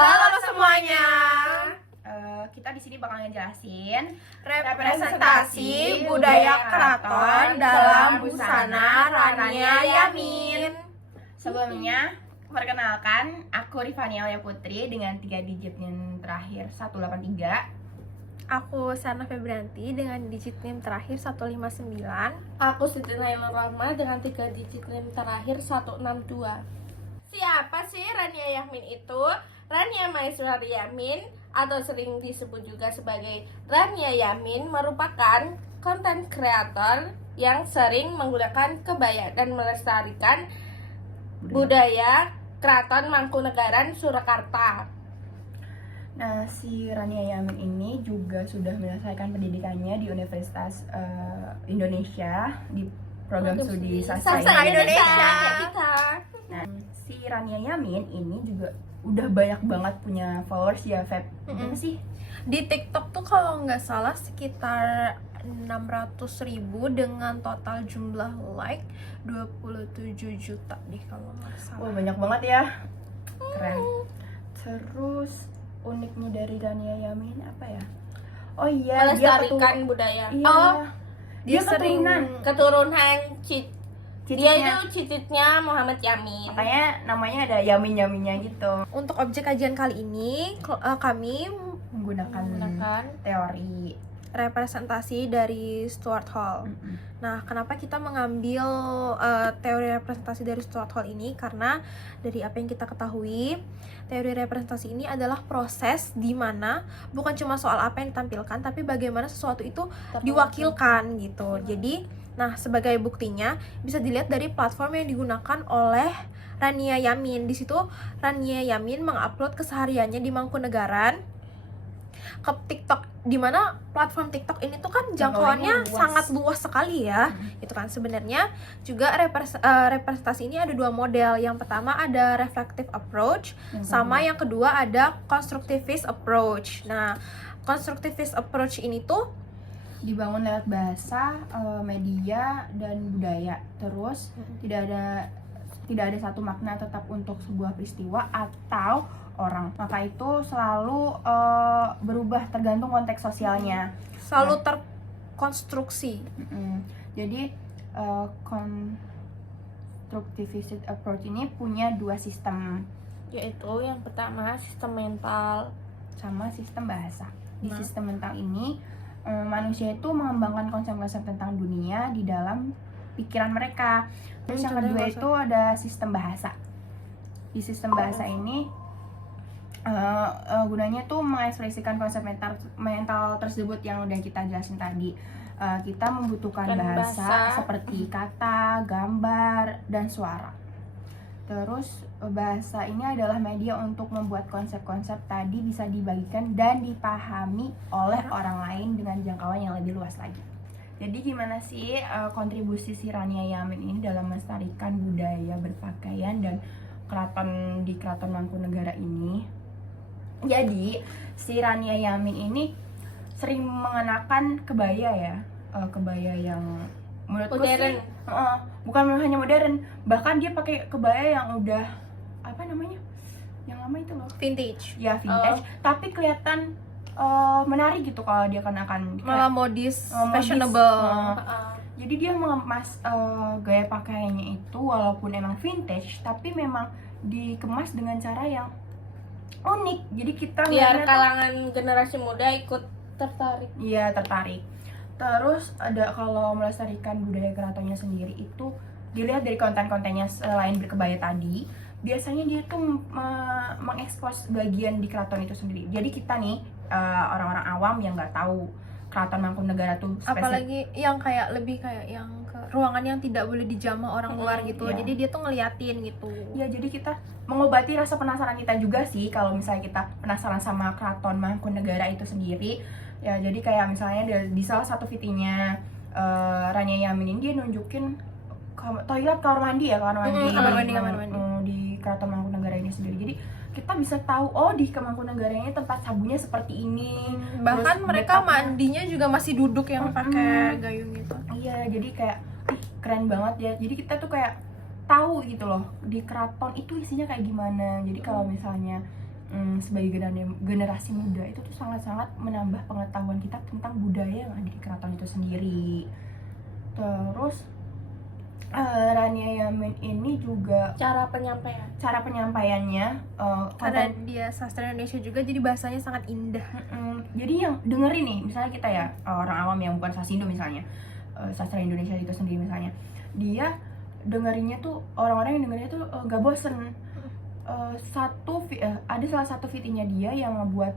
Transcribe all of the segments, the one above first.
Halo semuanya. Kita di sini bakal ngejelasin Representasi budaya keraton dalam busana Rania Yamin. Sebelumnya, perkenalkan, aku Rifani Alia Putri dengan 3 digit NIM terakhir 183. Aku Sana Febrianti dengan digit NIM terakhir 159. Aku Siti Nailur Rahma dengan 3 digit NIM terakhir 162. Siapa sih Rania Yamin itu? Rania Maiswari Yamin atau sering disebut juga sebagai Rania Yamin merupakan konten kreator yang sering menggunakan kebaya dan melestarikan budaya Keraton Mangkunegaran Surakarta. Nah, si Rania Yamin ini juga sudah menyelesaikan pendidikannya di Universitas Indonesia di program studi sastra Indonesia. Kayak kita. Nah, si Rania Yamin ini juga udah banyak banget punya followers ya, Feb. Berapa sih? Di TikTok tuh kalau nggak salah sekitar 600.000 dengan total jumlah like 27 juta deh kalau nggak salah. Wah, banyak banget ya. Keren. Terus uniknya dari Rania Yamin apa ya? Oh iya, Melestarikan budaya. Iya. Oh, Dia sering keturunan dia Cicitnya. itu cicitnya Muhammad Yamin. Makanya namanya ada Yamin-Yaminnya gitu. Untuk objek kajian kali ini kami Menggunakan teori. representasi dari Stuart Hall. Nah, kenapa kita mengambil teori representasi dari Stuart Hall ini? Karena dari apa yang kita ketahui, teori representasi ini adalah proses di mana bukan cuma soal apa yang ditampilkan, tapi bagaimana sesuatu itu diwakilkan gitu. Jadi, nah sebagai buktinya bisa dilihat dari platform yang digunakan oleh Rania Yamin. Di situ Rania Yamin mengupload kesehariannya di Mangkunegaran ke TikTok, dimana platform TikTok ini tuh kan jangkauannya luas. sangat luas sekali ya. Itu kan sebenarnya juga representasi ini ada dua model. Yang pertama ada reflective approach, sama yang kedua ada constructivist approach. Nah, constructivist approach ini tuh Dibangun lewat bahasa, media, dan budaya. Terus tidak ada satu makna tetap untuk sebuah peristiwa atau orang. Maka itu selalu berubah tergantung konteks sosialnya. selalu terkonstruksi. Jadi constructivist approach ini punya dua sistem, Yaitu yang pertama sistem mental. sama sistem bahasa. Di Nah. sistem mental ini manusia itu mengembangkan konsep-konsep tentang dunia di dalam pikiran mereka. Terus yang kedua itu ada sistem bahasa. Di sistem bahasa ini gunanya tuh mengekspresikan konsep mental tersebut yang udah kita jelasin tadi. Kita membutuhkan bahasa seperti kata, gambar, dan suara. Terus bahasa ini adalah media untuk membuat konsep-konsep tadi bisa dibagikan dan dipahami oleh orang lain dengan jangkauan yang lebih luas lagi. Jadi gimana sih kontribusi si Rania Yamin ini dalam melestarikan budaya berpakaian dan keraton di Keraton Mangkunegara ini? Jadi si Rania Yamin ini sering mengenakan kebaya ya, kebaya yang menurutku Modern. sih bukan hanya modern, bahkan dia pakai kebaya yang udah apa namanya, yang lama itu loh, Vintage, ya vintage, tapi kelihatan menarik gitu kalau dia kenakan. malah modis, Modis. fashionable. Jadi dia mengemas gaya pakaiannya itu walaupun emang vintage, tapi memang dikemas dengan cara yang unik. Jadi kita Biar ngeliatnya tuh- kalangan generasi muda ikut tertarik. Iya, tertarik. Terus ada kalau melestarikan budaya keratonnya sendiri itu dilihat dari konten-kontennya selain berkebaya tadi, biasanya dia tuh mengekspos bagian di keraton itu sendiri. Jadi kita nih orang-orang awam yang nggak tahu Keraton Mangkunegara tuh Apalagi yang kayak lebih kayak yang ke ruangan yang tidak boleh dijamah orang luar gitu. iya. Jadi dia tuh ngeliatin gitu. Ya, jadi kita mengobati rasa penasaran kita juga sih kalau misalnya kita penasaran sama Keraton Mangkunegara itu sendiri. Ya, jadi kayak misalnya di salah satu VT-nya Rania Yamin ini dia nunjukin toilet, kamar mandi kamar mandi. Di Keraton Mangkunegara ini sendiri. Jadi kita bisa taw oh di Mangkunegara ini tempat sabunnya seperti ini. Bahkan Terus mereka backupnya- mandinya juga masih duduk yang pakai gayung gitu. Iya, jadi kayak keren banget ya. Jadi kita tuh kayak tahu gitu loh di keraton itu isinya kayak gimana. Jadi kalau misalnya sebagai generasi muda itu tuh sangat-sangat menambah pengetahuan kita tentang budaya yang ada di keraton itu sendiri. Terus Rania Yamin ini juga Cara penyampaiannya Karena dia sastra Indonesia juga, jadi bahasanya sangat indah. Jadi yang dengerin nih, misalnya kita ya orang awam yang bukan Sasindo misalnya, sastra Indonesia itu sendiri misalnya, dia dengerinnya tuh, orang-orang yang dengerinnya tuh gak bosen. Ada salah satu fitinya dia yang ngebuat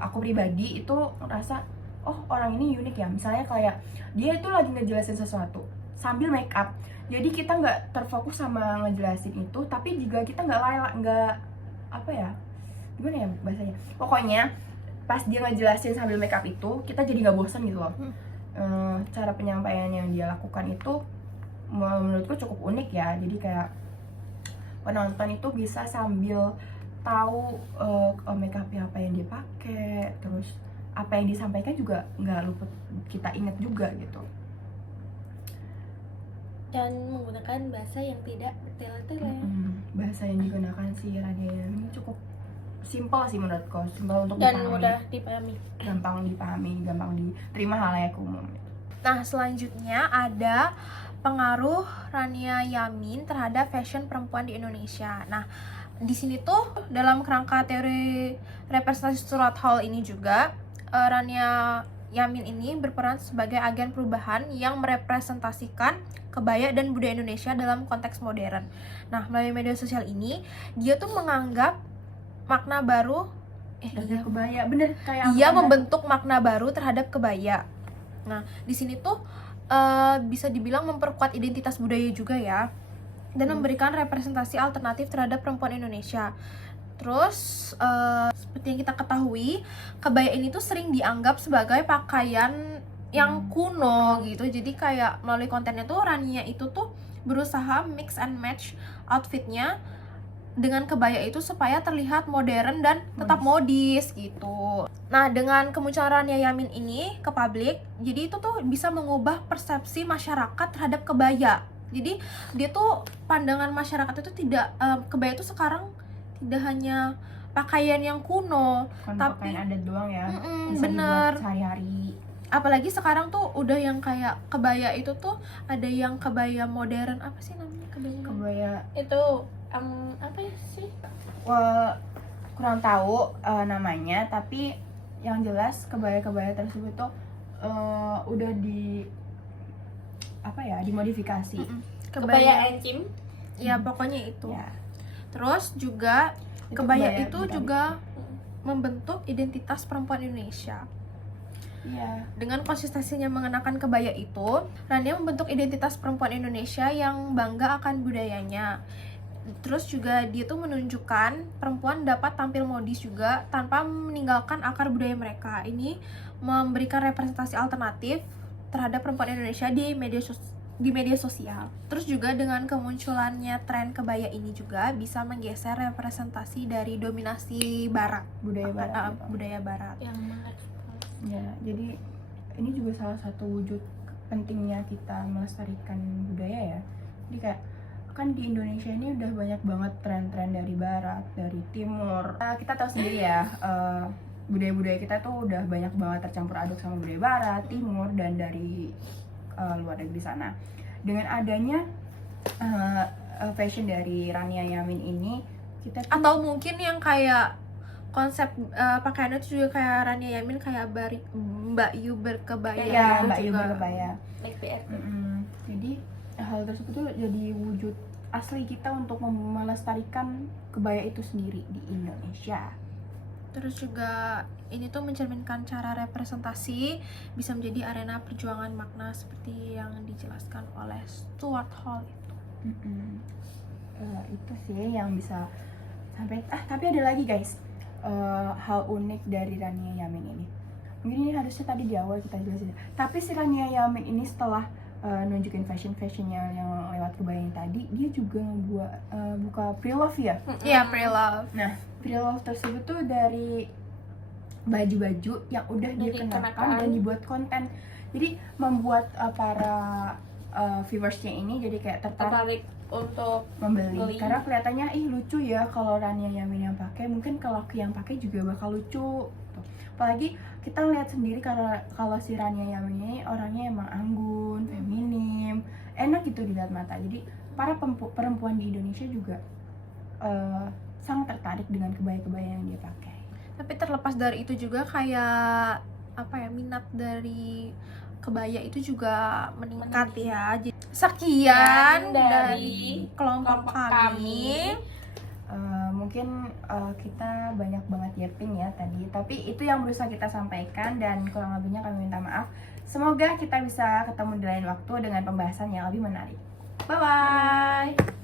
aku pribadi itu ngerasa, oh orang ini unik ya. Misalnya kayak dia itu lagi ngejelasin sesuatu sambil make up, jadi kita nggak terfokus sama ngejelasin itu, tapi juga kita nggak apa ya, gimana ya bahasanya, pokoknya pas dia ngejelasin sambil make up itu kita jadi nggak bosan gitu loh. Cara penyampaian yang dia lakukan itu menurutku cukup unik ya, jadi kayak penonton itu bisa sambil tahu make upnya apa yang dia pakai, terus apa yang disampaikan juga nggak luput kita ingat juga gitu. dan menggunakan bahasa yang tidak bertele-tele. Bahasa yang digunakan si Rania Yamin ini cukup simpel sih menurutku, simpel untuk Dan dipahami, mudah dipahami. gampang dipahami, gampang diterima halayak umum. Nah, selanjutnya ada pengaruh Rania Yamin terhadap fashion perempuan di Indonesia. Nah, di sini tuh dalam kerangka teori representasi Stuart Hall ini juga Rania Yamin ini berperan sebagai agen perubahan yang merepresentasikan kebaya dan budaya Indonesia dalam konteks modern. Nah, melalui media sosial ini, dia tuh menganggap makna baru Kebaya, bener kayak dia membentuk makna baru terhadap kebaya. Nah, di sini tuh bisa dibilang memperkuat identitas budaya juga ya, dan memberikan representasi alternatif terhadap perempuan Indonesia. Terus seperti yang kita ketahui, kebaya ini tuh sering dianggap sebagai pakaian yang kuno gitu. Jadi kayak melalui kontennya tuh Rania itu tuh berusaha mix and match outfitnya dengan kebaya itu supaya terlihat modern dan tetap modis gitu. Nah, dengan kemunculan Rania Yamin ini ke publik, jadi itu tuh bisa mengubah persepsi masyarakat terhadap kebaya. Jadi dia tuh pandangan masyarakat itu tidak kebaya itu sekarang tidak hanya pakaian yang kuno, tapi pakaian adat doang ya, bisa bener. dibuat sehari-hari. Apalagi sekarang tuh udah yang kayak kebaya itu tuh ada yang kebaya modern, apa sih namanya Kebaya Itu apa ya sih? kurang tahu namanya, tapi yang jelas kebaya-kebaya tersebut tuh udah dimodifikasi. Kebaya encim. Ya pokoknya itu. Ya. Terus juga Itu kebaya kebaya itu Betawi. juga membentuk identitas perempuan Indonesia. Iya. Dengan konsistensinya mengenakan kebaya itu, Rania membentuk identitas perempuan Indonesia yang bangga akan budayanya. Terus juga dia tuh menunjukkan perempuan dapat tampil modis juga tanpa meninggalkan akar budaya mereka. Ini memberikan representasi alternatif terhadap perempuan Indonesia di media sosial. Terus juga dengan kemunculannya tren kebaya ini juga bisa menggeser representasi dari dominasi barat, budaya barat. Yang mengekspos. Ya, jadi ini juga salah satu wujud pentingnya kita melestarikan budaya ya. Jadi kayak kan di Indonesia ini udah banyak banget tren-tren dari barat, dari timur. Kita tahu sendiri ya, budaya-budaya kita tuh udah banyak banget tercampur aduk sama budaya barat, timur, dan dari luar negeri sana. Dengan adanya fashion dari Rania Yamin ini, kita tuh Atau mungkin yang kayak konsep pakaiannya itu juga kayak Rania Yamin kayak Mbak Yu berkebaya ya, gitu Mbak Yu juga. berkebaya. Naik BRT. Jadi hal tersebut tuh jadi wujud asli kita untuk melestarikan kebaya itu sendiri di Indonesia. Terus juga ini tuh mencerminkan cara representasi bisa menjadi arena perjuangan makna seperti yang dijelaskan oleh Stuart Hall itu. Itu sih yang bisa sampai. Tapi ada lagi guys, hal unik dari Rania Yamin ini. Mungkin ini harusnya tadi di awal kita jelasin. Tapi si Rania Yamin ini setelah nunjukin fashion-fashionnya yang lewat kebaya yang tadi, dia juga buka pre-love ya. Iya, pre-love. Nah, pre-love tersebut tuh dari baju-baju yang udah dia kenakan dan dibuat konten. Jadi membuat para viewersnya ini jadi kayak tertarik untuk membeli beli. karena kelihatannya lucu ya kalau Rania Yamin yang pakai, mungkin kalau aku yang pakai juga bakal lucu tuh. Apalagi kita lihat sendiri kalau si Rania Yamin ini orangnya emang anggun, feminim, enak gitu dilihat mata. Jadi para perempuan di Indonesia juga sangat tertarik dengan kebaya-kebaya yang dia pakai. Tapi terlepas dari itu juga kayak apa ya, minat dari kebaya itu juga meningkat ya. Sekian dari kelompok kami. Mungkin kita banyak banget yapping ya tadi, tapi itu yang berusaha kita sampaikan dan kurang lebihnya kami minta maaf. Semoga kita bisa ketemu di lain waktu dengan pembahasan yang lebih menarik. Bye bye.